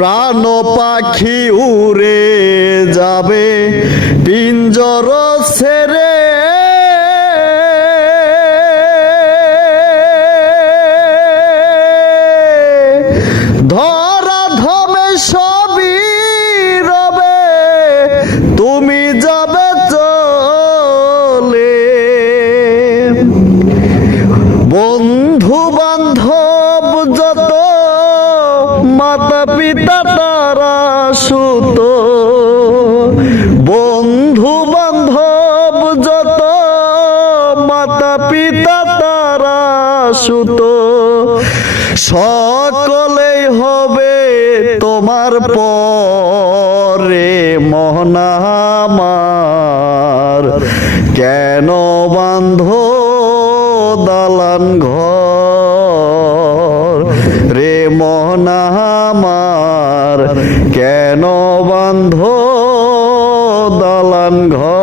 প্রাণ পাখি উড়ে যাবে পিঞ্জর ছেড়ে, ধরা ধমে সবই রবে, তুমি যাবে চলে। বন্ধু বান্ধব যত, মাতা পিতা তারা সুত, বন্ধু বান্ধব যত, মাতা পিতা তারা সুত, সকলেই হবে তোমার পরে। মোহনা আমার কেন বাঁধো দালান ঘর, রে মোহনা আমার কেন বাঁধো দালান ঘর।